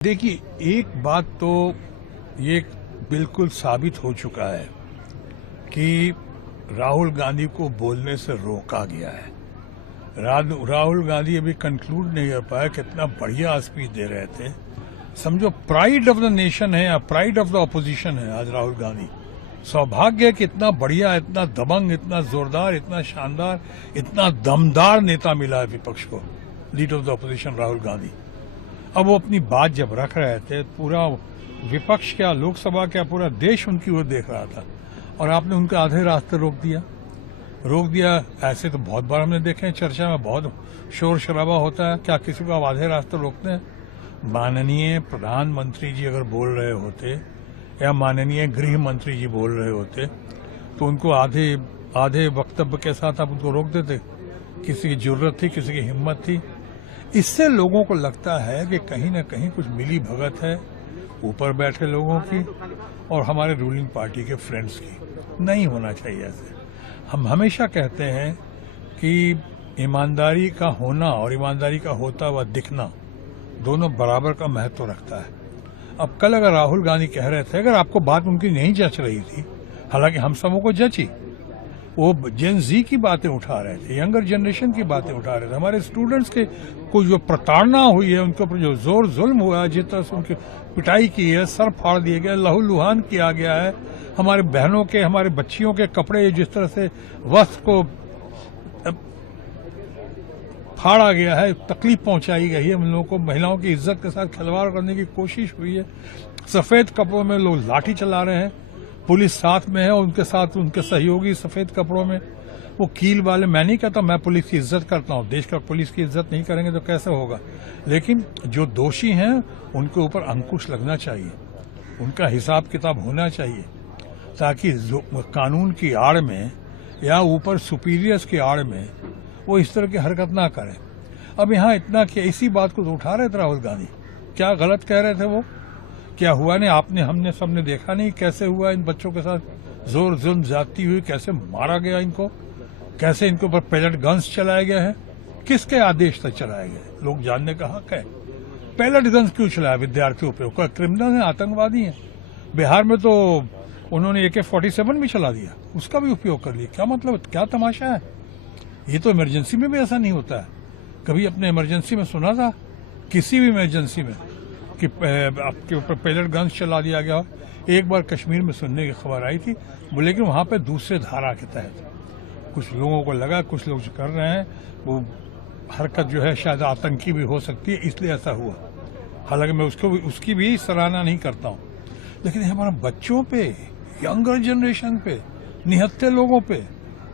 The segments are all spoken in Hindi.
देखिए, एक बात तो ये बिल्कुल साबित हो चुका है कि राहुल गांधी को बोलने से रोका गया है। राहुल गांधी अभी कंक्लूड नहीं कर पाया। कितना बढ़िया स्पीच दे रहे थे। समझो प्राइड ऑफ द नेशन है या प्राइड ऑफ द ऑपोजिशन है आज राहुल गांधी। सौभाग्य है कि इतना बढ़िया, इतना दबंग, इतना जोरदार, इतना शानदार, इतना दमदार नेता मिला है विपक्ष को, leader of the opposition Rahul Gandhi. अब वो अपनी बात जब रख रहे थे, पूरा विपक्ष क्या, लोकसभा क्या, पूरा देश उनकी ओर देख रहा था और आपने उनके आधे रास्ते रोक दिया। ऐसे तो बहुत बार हमने देखे हैं, चर्चा में बहुत शोर शराबा होता है। क्या किसी को आप आधे रास्ते रोकते हैं? माननीय प्रधानमंत्री जी अगर बोल रहे होते या माननीय गृह मंत्री जी बोल रहे होते तो उनको आधे वक्तव्य के साथ आप उनको रोक देते? किसी की जरूरत थी, किसी की हिम्मत थी? इससे लोगों को लगता है कि कहीं ना कहीं कुछ मिली भगत है ऊपर बैठे लोगों की और हमारे रूलिंग पार्टी के फ्रेंड्स की। नहीं होना चाहिए ऐसे। हम हमेशा कहते हैं कि ईमानदारी का होना और ईमानदारी का होता हुआ दिखना दोनों बराबर का महत्व रखता है। अब कल अगर राहुल गांधी कह रहे थे, अगर आपको बात उनकी नहीं जच रही थी, हालांकि हम सबों को जची, वो जेन जी की बातें उठा रहे थे, यंगर जनरेशन की बातें उठा रहे थे, हमारे स्टूडेंट्स के को जो प्रताड़ना हुई है, उनके ऊपर जो जोर जुल्म हुआ है, जिस तरह से उनकी पिटाई की है, सर फाड़ दिए गए, लहूलुहान किया गया है, हमारे बहनों के, हमारे बच्चियों के कपड़े जिस तरह से वस्त्र को फाड़ा गया है, तकलीफ पहुंचाई गई है, हम लोगों को महिलाओं की इज्जत के साथ खिलवाड़ करने की कोशिश हुई है। सफेद कपड़ों में लोग लाठी चला रहे हैं, पुलिस साथ में है, उनके साथ उनके सहयोगी सफेद कपड़ों में, वो कील वाले। मैं नहीं कहता मैं पुलिस की इज्जत करता हूं, देश का पुलिस की इज्जत नहीं करेंगे तो कैसे होगा, लेकिन जो दोषी हैं उनके ऊपर अंकुश लगना चाहिए, उनका हिसाब किताब होना चाहिए, ताकि कानून की आड़ में या ऊपर सुपीरियर्स की आड़ में वो इस तरह की हरकत ना करें। अब यहाँ इतना कि इसी बात को तो उठा रहे थे राहुल गांधी। क्या गलत कह रहे थे वो? क्या हुआ नहीं? आपने हमने सबने देखा नहीं कैसे हुआ इन बच्चों के साथ जोर जुल्म जाती हुई, कैसे मारा गया इनको, कैसे इनके ऊपर पैलेट गन्स चलाया गया है, किसके आदेश तक चलाया गया? लोग जानने का हक है। पैलेट गन्स क्यों चलाया विद्यार्थियों पे? कोई क्रिमिनल है, आतंकवादी है? बिहार में तो उन्होंने AK-47 भी चला दिया, उसका भी उपयोग कर लिया। क्या मतलब, क्या तमाशा है? ये तो इमरजेंसी में भी ऐसा नहीं होता है। कभी अपने इमरजेंसी में सुना था किसी भी इमरजेंसी में कि आपके ऊपर पैलेट गन्स चला दिया गया? एक बार कश्मीर में सुनने की खबर आई थी, लेकिन वहां पे दूसरे धारा के तहत कुछ लोगों को लगा, कुछ लोग जो कर रहे हैं वो हरकत जो है शायद आतंकी भी हो सकती है, इसलिए ऐसा हुआ। हालांकि मैं उसकी भी सराहना नहीं करता हूं, लेकिन हमारे बच्चों पे, यंगर जनरेशन पे, निहत्थे लोगों पे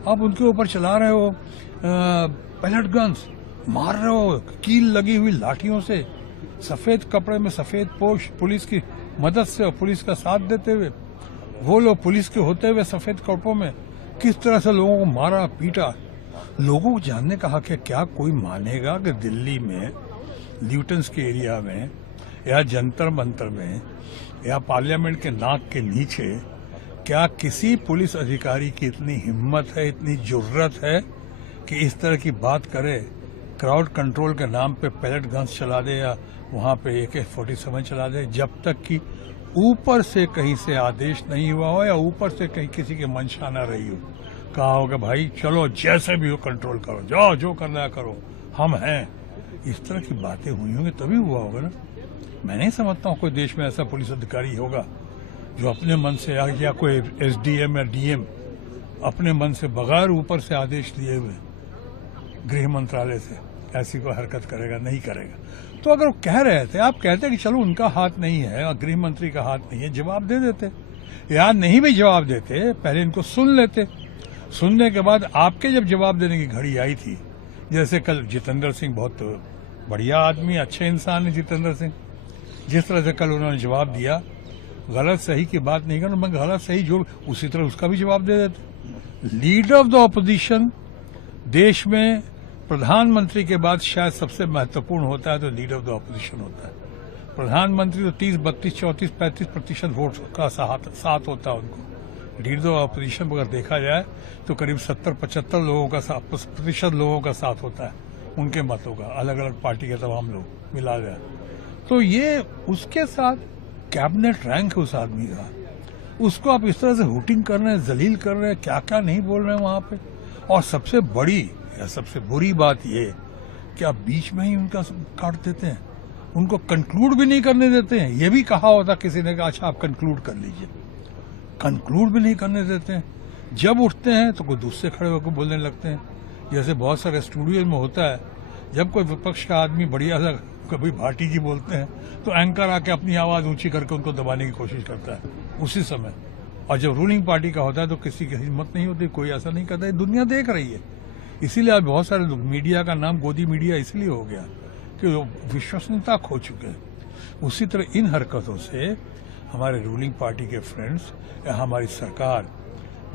आप उनके ऊपर चला रहे हो पैलेट गन्स, मार रहे हो कील लगी हुई लाठियों से, सफेद कपड़े में, सफेद पोश, पुलिस की मदद से और पुलिस का साथ देते हुए, वो लोग पुलिस के होते हुए सफेद कपड़ों में किस तरह से लोगों को मारा पीटा। लोगों को जानने का हक है। क्या कोई मानेगा कि दिल्ली में ल्यूटन्स के एरिया में या जंतर मंतर में या पार्लियामेंट के नाक के नीचे क्या किसी पुलिस अधिकारी की इतनी हिम्मत है, इतनी जुर्रत है कि इस तरह की बात करे, क्राउड कंट्रोल के नाम पे पैलेट गन्स चला दे या वहां पे AK-47 चला दे, जब तक कि ऊपर से कहीं से आदेश नहीं हुआ हो या ऊपर से कहीं किसी की मंशा न रही हो, कहा होगा भाई चलो जैसे भी हो कंट्रोल करो, जाओ जो करना है करो, हम हैं। इस तरह की बातें हुई होंगी तभी हुआ होगा ना। मैं नहीं समझता हूँ कोई देश में ऐसा पुलिस अधिकारी होगा जो अपने मन से या कोई SDM या DM अपने मन से बगैर ऊपर से आदेश लिए हुए गृह मंत्रालय से ऐसी कोई हरकत करेगा, नहीं करेगा। तो अगर वो कह रहे थे, आप कहते कि चलो उनका हाथ नहीं है और गृह मंत्री का हाथ नहीं है, जवाब दे देते, या नहीं भी जवाब देते, पहले इनको सुन लेते। सुनने के बाद आपके जब जवाब देने की घड़ी आई थी, जैसे कल जितेंद्र सिंह, बहुत बढ़िया आदमी, अच्छे इंसान है जितेंद्र सिंह, जिस तरह से कल उन्होंने जवाब दिया, गलत सही की बात नहीं करना, मैं गलत सही जो उसी तरह उसका भी जवाब दे देते। लीडर ऑफ द ऑपोजिशन देश में प्रधानमंत्री के बाद शायद सबसे महत्वपूर्ण होता है तो लीडर ऑफ द ऑपोजिशन होता है। प्रधानमंत्री तो 30, 32, 34, 35% वोट का साथ होता है उनको। लीडर ऑफ ऑपोजिशन अगर देखा जाए तो करीब 70-75 लोगों का प्रतिशत लोगों का साथ होता है, उनके मतों का, अलग अलग पार्टी के तमाम लोग मिला जाए तो ये उसके साथ कैबिनेट रैंक है उस आदमी का, उसको आप इस तरह से हुटिंग कर रहे हैं, जलील कर रहे हैं, क्या क्या नहीं बोल रहे हैं वहां पे। और सबसे बड़ी या सबसे बुरी बात ये कि आप बीच में ही उनका काट देते हैं, उनको कंक्लूड भी नहीं करने देते हैं। ये भी कहा होता किसी ने, कहा अच्छा आप कंक्लूड कर लीजिए, कंक्लूड भी नहीं करने देते हैं। जब उठते हैं तो कोई दूसरे खड़े होकर बोलने लगते हैं, जैसे बहुत सारे स्टूडियो में होता है, जब कोई विपक्ष का आदमी बढ़िया सा कभी भाटी जी बोलते हैं तो एंकर आके अपनी आवाज ऊंची करके उनको दबाने की कोशिश करता है उसी समय। और जब रूलिंग पार्टी का होता है तो किसी की हिम्मत नहीं होती, कोई ऐसा नहीं करता है। दुनिया देख रही है, इसीलिए आज बहुत सारे लोग, मीडिया का नाम गोदी मीडिया इसलिए हो गया कि वो विश्वसनीयता खो चुके हैं। उसी तरह इन हरकतों से हमारे रूलिंग पार्टी के फ्रेंड्स या हमारी सरकार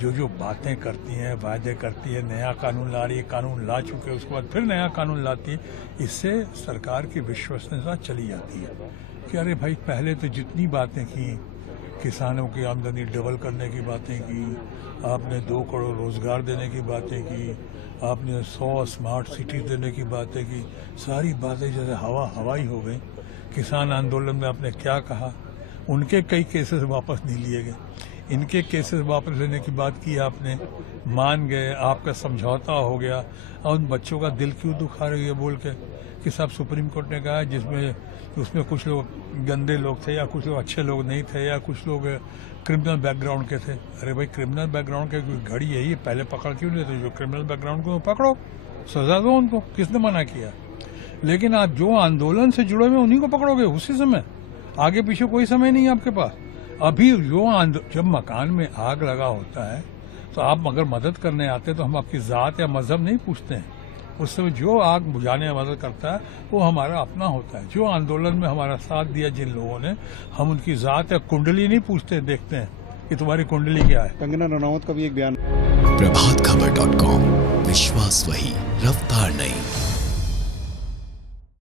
जो जो बातें करती हैं, वायदे करती है, नया कानून ला रही है, कानून ला चुके हैं, उसके बाद फिर नया कानून लाती है, इससे सरकार की विश्वसनीयता चली जाती है कि अरे भाई पहले तो जितनी बातें की, किसानों की आमदनी डबल करने की बातें की, आपने 2 करोड़ रोजगार देने की बातें की, आपने 100 स्मार्ट सिटीज देने की बातें की, सारी बातें जैसे हवाई हो गई। किसान आंदोलन में आपने क्या कहा, उनके कई केसेस वापस नहीं लिए गए, इनके केसेस वापस लेने की बात की आपने, मान गए, आपका समझौता हो गया। और उन बच्चों का दिल क्यों दुखा रही है बोल के कि साहब सुप्रीम कोर्ट ने कहा जिसमें उसमें कुछ लोग गंदे लोग थे या कुछ लोग अच्छे लोग नहीं थे या कुछ लोग क्रिमिनल बैकग्राउंड के थे। अरे भाई क्रिमिनल बैकग्राउंड के घड़ी यही है, पहले पकड़ क्यों लेते? जो क्रिमिनल बैकग्राउंड को पकड़ो, सजा दो उनको, किसने मना किया? लेकिन आप जो आंदोलन से जुड़े हुए उन्हीं को पकड़ोगे उसी समय, आगे पीछे कोई समय नहीं है आपके पास। अभी जब मकान में आग लगा होता है तो आप अगर मदद करने आते हैं तो हम आपकी जात या मजहब नहीं पूछते हैं, उस समय जो आग बुझाने में मदद करता है वो हमारा अपना होता है। जो आंदोलन में हमारा साथ दिया जिन लोगों ने, हम उनकी जात या कुंडली नहीं पूछते, देखते हैं कि तुम्हारी कुंडली क्या है। कंगना रनौत का भी एक बयान। प्रभातखबर.com, विश्वास वही, रफ्तार नहीं।